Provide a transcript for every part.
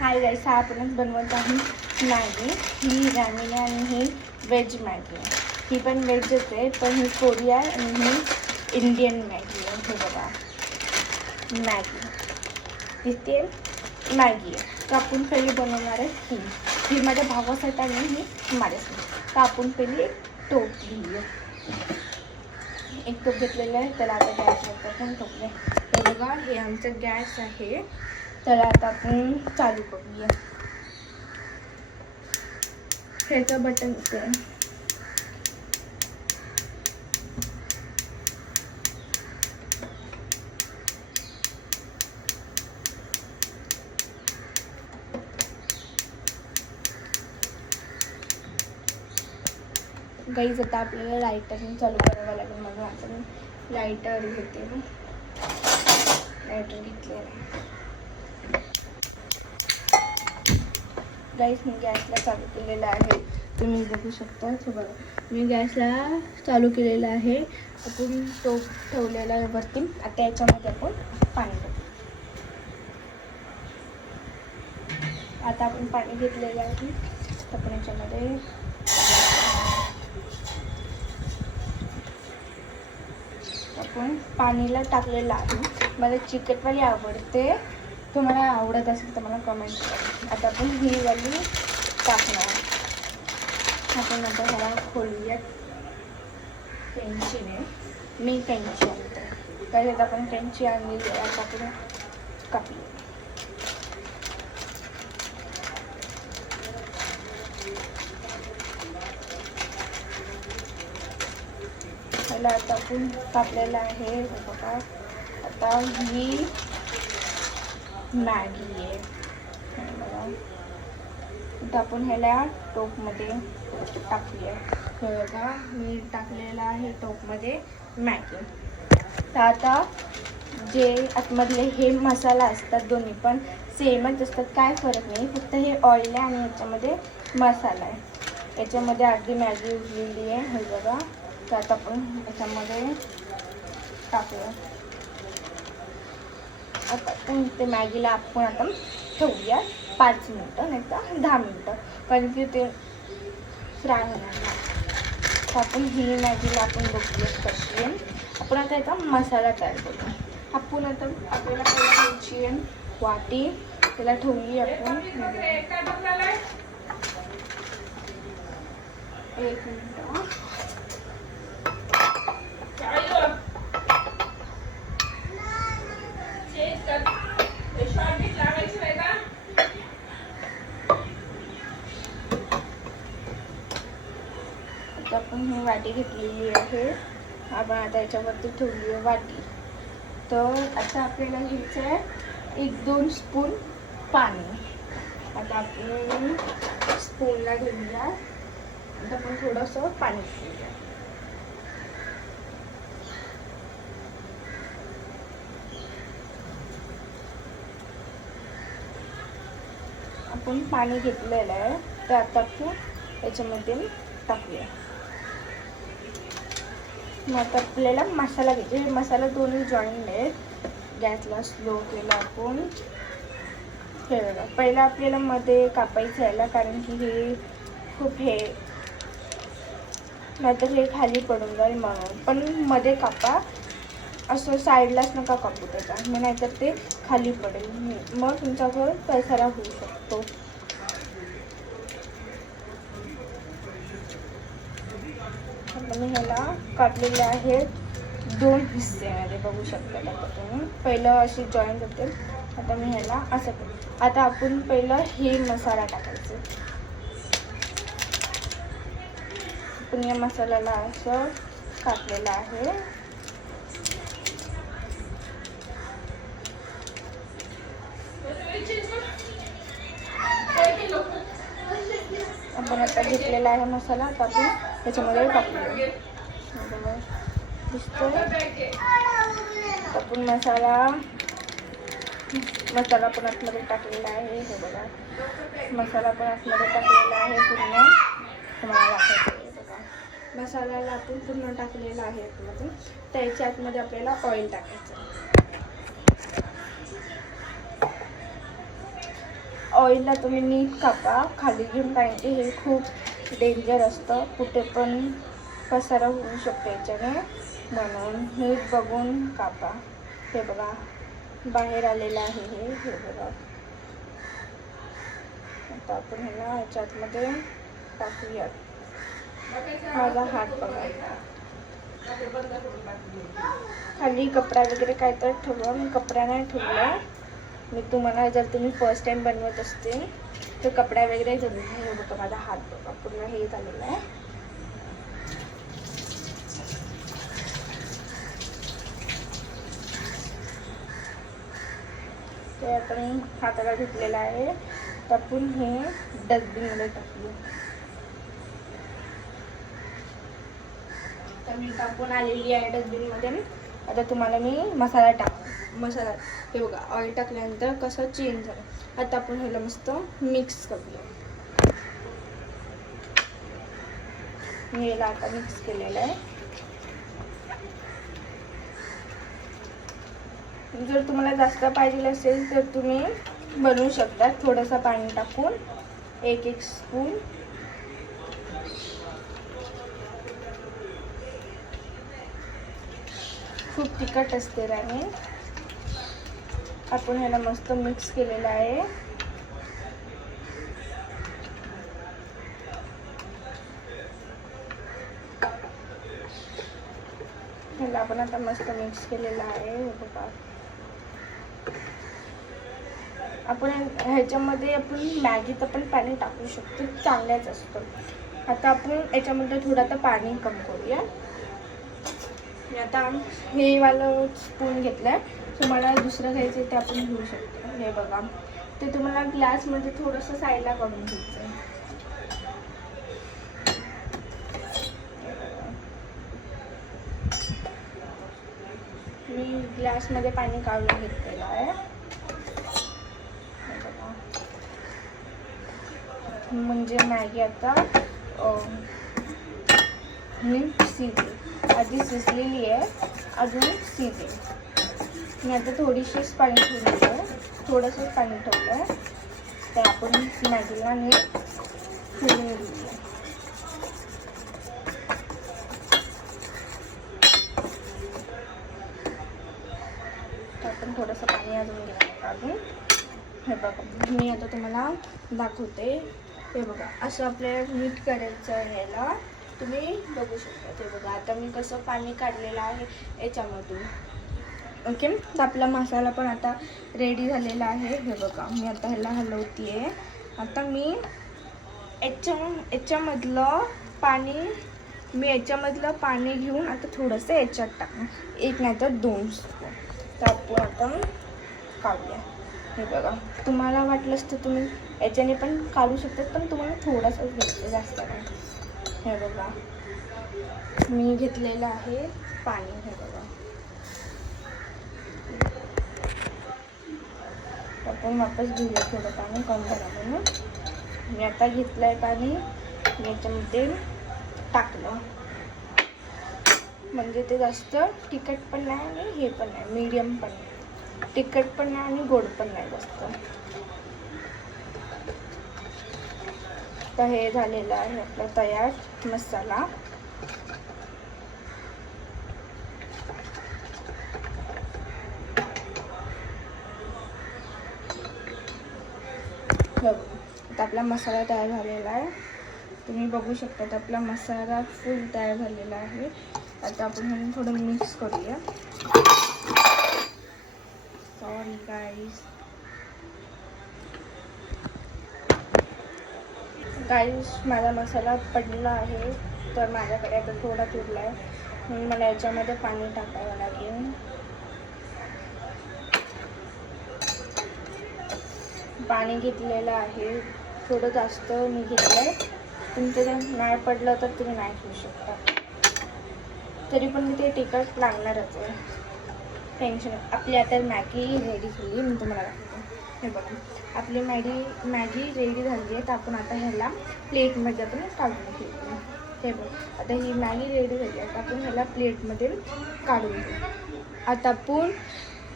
Hi guys, आपणच बनवत आहे मॅगी. ही रॅमिन आणि ही व्हेज मॅगी आहे. ही पण व्हेजच आहे, पण ही कोरिया आणि ही इंडियन मॅगी आहे. हे बघा, मॅगी दिसते, मॅगी आहे. तर आपण पहिली बनवणार आहे ही माझ्या भावासाठी आणि ही माझ्यासाठी. तर आपण पहिली एक टोप घेऊया. एक टोप घेतलेलं आहे, त्याला आता गॅसवर पण टोपले. तर बघा, हे आमचं गॅस आहे. त्याला आता आपण चालू करूया. ह्याचं बटन इथे आहे. गाईज आता आपल्याला लायटरने चालू करावं लागेल. मग आपण लायटर घेते. लायटर घेतलेलं गाईस, मी गॅसला चालू केलेला आहे. तुम्ही बघू शकता. बघा, मी गॅसला चालू केलेला आहे. आपण टोप ठेवलेला आहे वरती. आता याच्यामध्ये आपण पाणी टाकू. आता आपण पाणी घेतलेलं आहे. आपण याच्यामध्ये आपण पाणीला टाकलेलं आहे. मला चिकटवाली आवडते. तुम्हाला आवडत असेल तर मला कमेंट करा. आता आपण ही वाली टाकणार. आपण आता ह्याला खोलूया कैंचीने. मी कैंची आणते. त्याच्यात आपण कैंची आणली. आता आपण कापली. ह्याला आता आपण कापलेलं आहे. बघा, आता ही मॅगी आहे. बघा, आता आपण ह्याला टोपमध्ये टाकूया. बघा, मी टाकलेलं आहे टोपमध्ये मॅगी. तर आता जे आतमधले हे मसाला असतात दोन्ही पण सेमच असतात, काय फरक नाही. फक्त हे ऑइल आहे आणि याच्यामध्ये मसाला आहे. याच्यामध्ये अर्धी मॅगी उरलेली आहे. हे बघा, तर आता आपण याच्यामध्ये टाकूया. आता आपण ते मॅगीला आपण आता ठेवूया 5 मिनटं, नाही तर 10 मिनटं, कारण की ते फ्राय होणार. तर आपण ही मॅगीला आपण बघूया कशी आहे. आपण आता याचा मसाला तयार करू. आपण आता आपल्याला पहिला घ्यायची आहे वाटी. त्याला ठेवली आपण 1 मिनिट. आपण ही वाटी घेतलेली आहे. आपण आता याच्यावरती ठेवली आहे वाटी. तर आता आपल्याला घ्यायचं आहे 1-2 स्पून पाणी. आता आपण स्पूनला घेऊया. आता आपण थोडंसं पाणी घेऊया. आपण पाणी घेतलेलं आहे. तर आता आपण याच्यामध्ये टाकूया. मग आता आपल्याला मसाला घ्यायचा. हे मसाला दोन्ही जॉईंट आहेत. गॅसला स्लो केला आपण. हे बघा, पहिला आपल्याला मध्ये कापायचं यायला, कारण की हे खूप हे नाहीतर हे खाली पडून जाईल म्हणून. पण मध्ये कापा, असं साईडलाच नका कापू त्याचा, मग नाहीतर ते खाली पडेल. मग तुमच्याकडे पैसारा होऊ शकतो. आपण ह्याला कापलेले आहेत 2 हिस्सेमध्ये. बघू शकता आता तुम्ही. पहिलं अशी जॉईंट होते. आता मी ह्याला असं करू. आता आपण पहिलं हे मसाला टाकायचं. आपण या मसाल्याला असं कापलेलं आहे. आपण आता घेतलेला आहे मसाला. आता आपण त्याच्यामध्ये टाकूया. दिसतोय. आपण मसाला पण आतमध्ये टाकलेला आहे. हे बघा, मसाला पण आतमध्ये टाकलेला आहे पूर्ण. तुम्हाला दाखवते. बघा, मसाल्याला आपण पूर्ण टाकलेला आहे आतमध्ये. त्याच्या आतमध्ये आपल्याला ऑइल टाकायचं. ऑइलला तुम्ही नीट कापा, खाली घेऊन, कारण की हे खूप डेंजर असतं, कुठे पण पसारा होऊ शकतो याच्याने, म्हणून नीट बघून कापा. हे बघा बाहेर आलेलं आहे हे बघा. आता आपण ह्याला ह्याच्यातमध्ये टाकूयात. माझा हात बघा, खाली कपडा वगैरे काय तर ठेवा, मी कपडा नाही ठेवला. मी तुम्हाला, जर तुम्ही फर्स्ट टाइम बनवत असते तर कपडा वगैरे जरूर. हे बघा माझा हात बघा पूर्ण हे झालेला आहे. ते आता मी हाताला घेतलेला आहे, तर आपण हे डस्टबिनमध्ये टाकूया. तर मी टाकून आलेली आहे डस्टबिनमध्ये. आता तुम्हाला मी मसाला हे बघा, ऑइल टाकल्यानंतर कसं चेंज झालं. आता आपण ह्याला मस्त मिक्स करूया. मी याला आता मिक्स केलेलं आहे. जर तुम्हाला जास्त पाहिजे असेल तर तुम्ही बनवू शकता थोडंसं पाणी टाकून, एक स्पून. खूप तिखट असते राणी. आपण ह्याला मस्त मिक्स केलेलं आहे. ह्याला आपण आता मस्त मिक्स केलेलं आहे. बघा आपण ह्याच्यामध्ये आपण मॅगीचं पण पाणी टाकू शकतो, चांगल्याच असतं. आता आपण याच्यामध्ये थोडं आता पाणी कमी करूया. मी आता हे वालं स्पून घेतलंय, तुम्हाला दुसरं घ्यायचं ते आपण घेऊ शकतो. हे बघा, ते तुम्हाला ग्लासमध्ये थोडंसं साईडला काढून घ्यायचं आहे. मी ग्लासमध्ये पाणी काढून घेतलेलं आहे. म्हणजे मॅगी आता मी शिजली, आधी शिजलेली आहे, अजून शिजेल. मी आता थोडीशीच पाणी ठेवलेलं आहे, थोडंसंच पाणी ठेवलं आहे. ते आपण मॅगीला नीट फिरवून घेऊया. आपण थोडंसं पाणी अजून घ्यायचं अजून. हे बघा मी आता तुम्हाला दाखवते. हे बघा असं आपल्याला नीट करायचं आहे. ह्याला तुम्ही बघू शकता. ते बघा आता मी कसं पाणी काढलेलं आहे याच्यामधून. ओके, तर आपला मसाला पण आता रेडी झालेला आहे. हे बघा मी आता ह्याला हलवते आहे. आता मी याच्यामधलं पाणी घेऊन आता थोडंसं याच्यात टाकणार, एक नाही तर 2 स्पून. तर आपण आता काढूया. हे बघा तुम्हाला वाटलंच तर तुम्ही याच्याने पण काढू शकतात, पण तुम्हाला थोडंसंच घ्यायचं, जास्त नाही. हे बघा मी घेतलेलं आहे पाणी. हे बघा आपण वापस घेऊया थोडं पाणी कमी करा म्हणून. मी आता घेतलं आहे पाणी, मी याच्यामध्ये टाकलं. म्हणजे ते जास्त तिखट पण नाही आणि हे पण नाही, मीडियम पण नाही. तिखट पण नाही आणि गोड पण नाही जास्त. तर हे झालेलं आहे आपला तयार मसाला. आता आपला मसाला तयार झालेला आहे. तुम्ही बघू शकता आपला मसाला फुल तयार झालेला आहे. आता आपण हे थोडं मिक्स करूया. सॉरी गाईस माझा मसाला पडला आहे, तर माझ्याकडे आता थोडा उरला आहे, म्हणून मला याच्यामध्ये पाणी टाकावं लागेल. पाणी घेतलेलं आहे, थोडं जास्त मी घेतलं आहे. तुमचं जर नाही पडलं तर तुम्ही नाही घेऊ शकता. तरी पण मी ते तिखट लागणारच आहे, टेन्शन. आपली आता मॅगी रेडी झाली, मी तुम्हाला दाखवते. हे बघा आपली मॅगी रेडी झाली आहे. तर आपण आता ह्याला प्लेटमध्ये आपण काढून घेऊ. हे बघा आता ही मॅगी रेडी झाली आहे, तर आपण ह्याला प्लेटमध्ये काढून घेऊ. आता आपण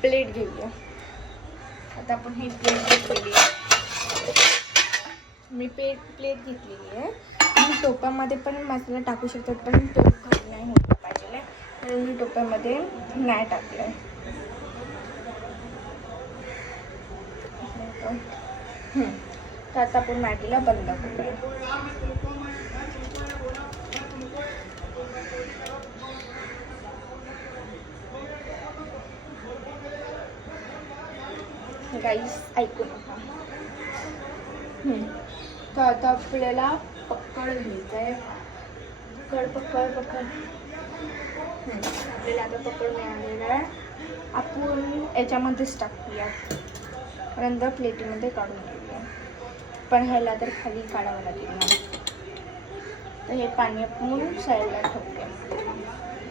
प्लेट घेऊया. आता आपण ही प्लेट घेतलेली आहे. मी प्लेट घेतलेली आहे. मी टोपामध्ये पण मसाला टाकू शकतात, पण तो घरी नाही होत पाहिजे म्हणून मी टोपामध्ये नाही टाकलं आहे. तर आता आपण मॅगीला बंद करूया. गाईस ऐकू नका. तर आता आपल्याला पक्कड घ्यायचं आहे. पक्कड आपल्याला आता पक्कड मिळालेला आहे. आपण याच्यामध्येच टाकूया, नंतर प्लेटीमध्ये काढून घेऊया. पण ह्याला तर खाली काढावं लागेल ना. तर हे पाणी आपण साईडला ठेवूया.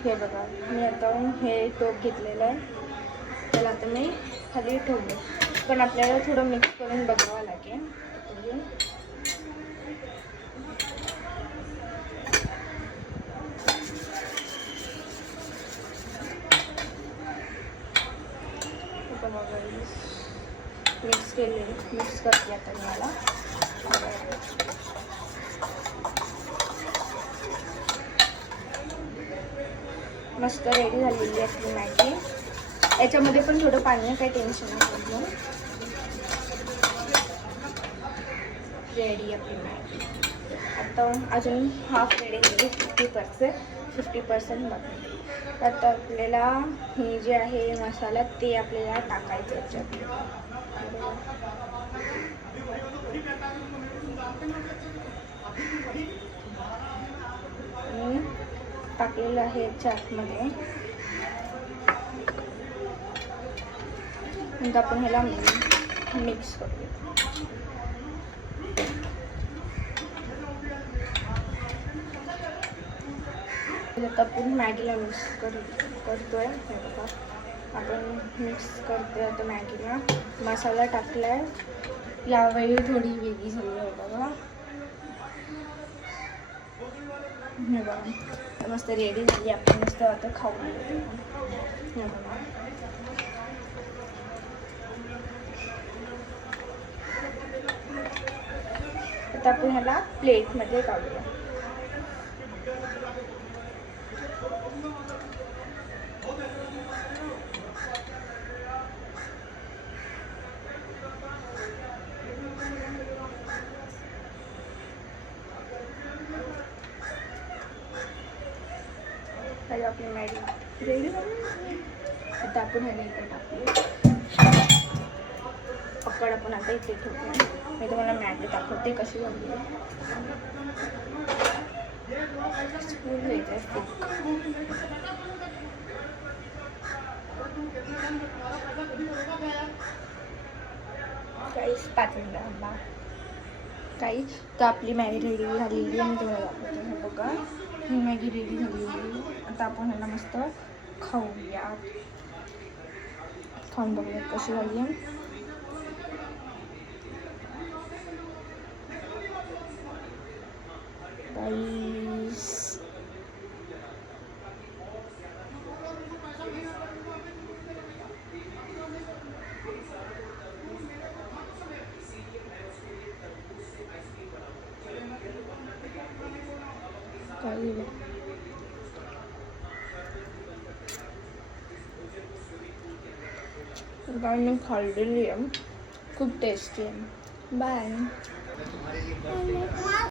हे बघा, मी आता हे टोप घेतलेलं आहे, त्याला आता मी खाली ठेवले. पण आपल्याला थोडं मिक्स करून बघावं लागेल. मिक्स करते आता मला. मस्त रेडी झालेली आपली मॅगी. याच्यामध्ये पण थोडं पाणी आहे, काही टेन्शन नाही. रेडी आपली मॅगी. आता अजून हाफ रेडी झाली, 50% बाकी. आता आपल्याला हे जे आहे मसाला ते आपल्याला टाकायचं याच्यात. टाकलेलं आहे याच्या आतमध्ये. नंतर आपण ह्याला मिक्स करूया. आता आपण मॅगीला मिक्स करतोय. हे बघा, आपण मिक्स करतोय आता मॅगीला. मसाला टाकलाय. यावेळी थोडी वेगळी झाली आहे बघा. हे बघा, मस्त रेडी झाली. आपण मस्त आता खाऊन घेऊ. हे बघा, आता आपण ह्याला प्लेटमध्ये काढूया. आपली मॅगी रेडी झाली. आता आपण ह्याला इथे टाकूया. पक्कड आपण आता इथे ठेवूया. मी तुम्हाला मॅगी दाखवते कशी झाली. स्पून घ्यायचं आहे. काही 5 मिनिटं काही. तर आपली मॅगी रेडी झालेली आहे. मी तुम्हाला दाखवते. हे बघा, ही मॅगी रेडी झालेली. आता आपण ह्याला मस्त खाऊया. खाऊन बघूया कशी झाली आहे. मी खाल्लेली आहे, खूप टेस्टी आहे. बाय.